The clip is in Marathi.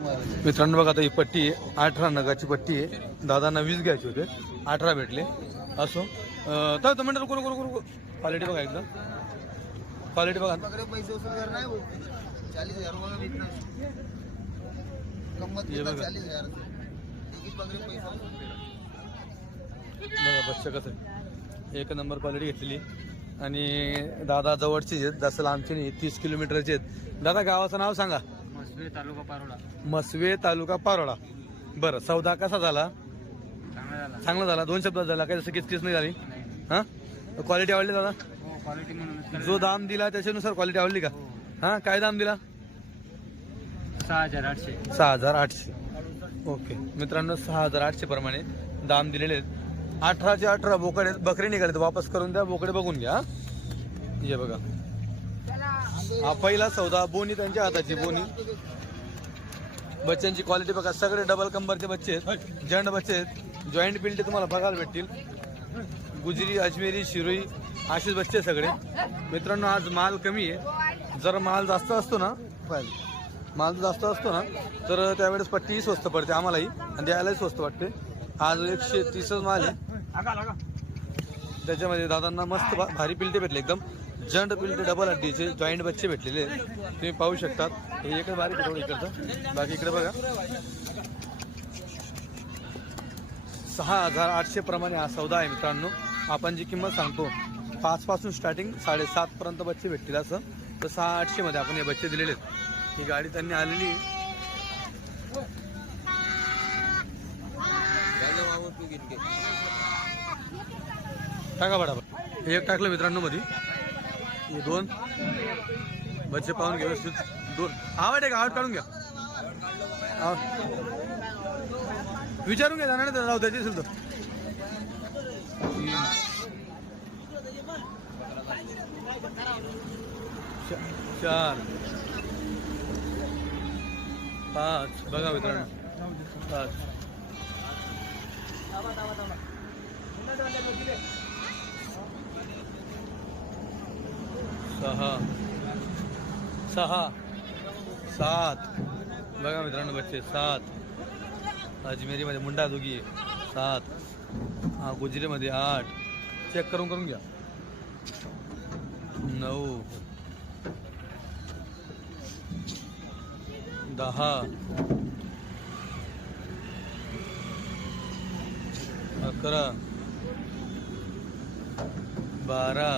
मित्रांनो बघा आता ही पट्टी आहे 18 नगाची पट्टी आहे. दादांना 20 घ्यायचे होते, 18 भेटले. असो तर तो म्हणतो करू करू करू क्वालिटी बघा एकदम क्वालिटी बघा. पैसे वसूल करना है वो 40,000 रुपये में इतना गम्मत ये बघा. 40,000 एक ही पगड़े पैसा वसूल करा. बघा बच्चा कसं आहे, एक नंबर क्वालिटी घेतलेली. आणि दादा जवळची आहेत, जास्त लांबची नाही, 30 किलोमीटरचे आहेत. दादा गावाचं नाव सांगा. मसवे तालुका पारोडा. मसवे तालुका पारोडा. बरं सौदा कसा झाला? चांगला झाला. चांगला झाला. 2 शब्दात झाला, काही जसं किचकिच नाही झाली. हां क्वालिटी आवडली दादा? हो क्वालिटी म्हणून जो दाम दिला त्याच्यानुसार क्वालिटी आवडली का? हां काय दाम दिला? 6,800. 6,800. ओके मित्रांनो 6,800 प्रमाणे दाम दिलेले आहेत. 18चे 18 बोकडे बकरी निघाले, वापस करून द्या. बोकडे बघून घ्या. हे बघा हा पहिला सौदा. बोनी त्यांच्या हाताची बोनी. बच्चांची क्वालिटी बघा, सगळे डबल कंबरचे बच्चे आहेत, जंड बच्चे आहेत. जॉईंट पिल्टे तुम्हाला बघायला भेटतील. गुजरी, अजमेरी, शिरोई असेच बच्चे सगळे. मित्रांनो आज माल कमी आहे. जर माल जास्त असतो ना, माल जास्त असतो ना तर त्यावेळेस पट्टी स्वस्त पडते आम्हालाही आणि द्यायलाही स्वस्त वाटते. आज 130च माल आहे. त्याच्यामध्ये दादांना मस्त भारी पिल्टे भेटले, एकदम जंड पिल्टे, डबल हड्डीचे जॉईंट बच्चे भेटलेले आहेत. तुम्ही पाहू शकतात. हे एकच बारीक थोडं इकडचं, बाकी इकडे बघा. 6,800 प्रमाणे हा सौदा आहे मित्रांनो. आपण जी किंमत सांगतो 5 पासून स्टार्टिंग 7.5 पर्यंत बच्चे भेटतील असं, तर 6,800 मध्ये आपण हे बच्चे दिलेले आहेत. ही गाडी त्यांनी आलेली. टाका बडाबा. एक टाकलं मित्रांनो मध्ये. हे 2 बच्चे पाहून घ्या व्यवस्थित. 2 आवड आहे का? आवड काढून घ्या. विचारून घ्या जाणार राहू द्यायची असेल तर. 4 5 बघा मित्रांनो 5 6 7 बघा मित्रांनो बच्चे 7. अजमेरी मध्ये मुंडा दोघी 7. हा गुजरी मध्ये 8. चेक करून घ्या. 9 10 11 12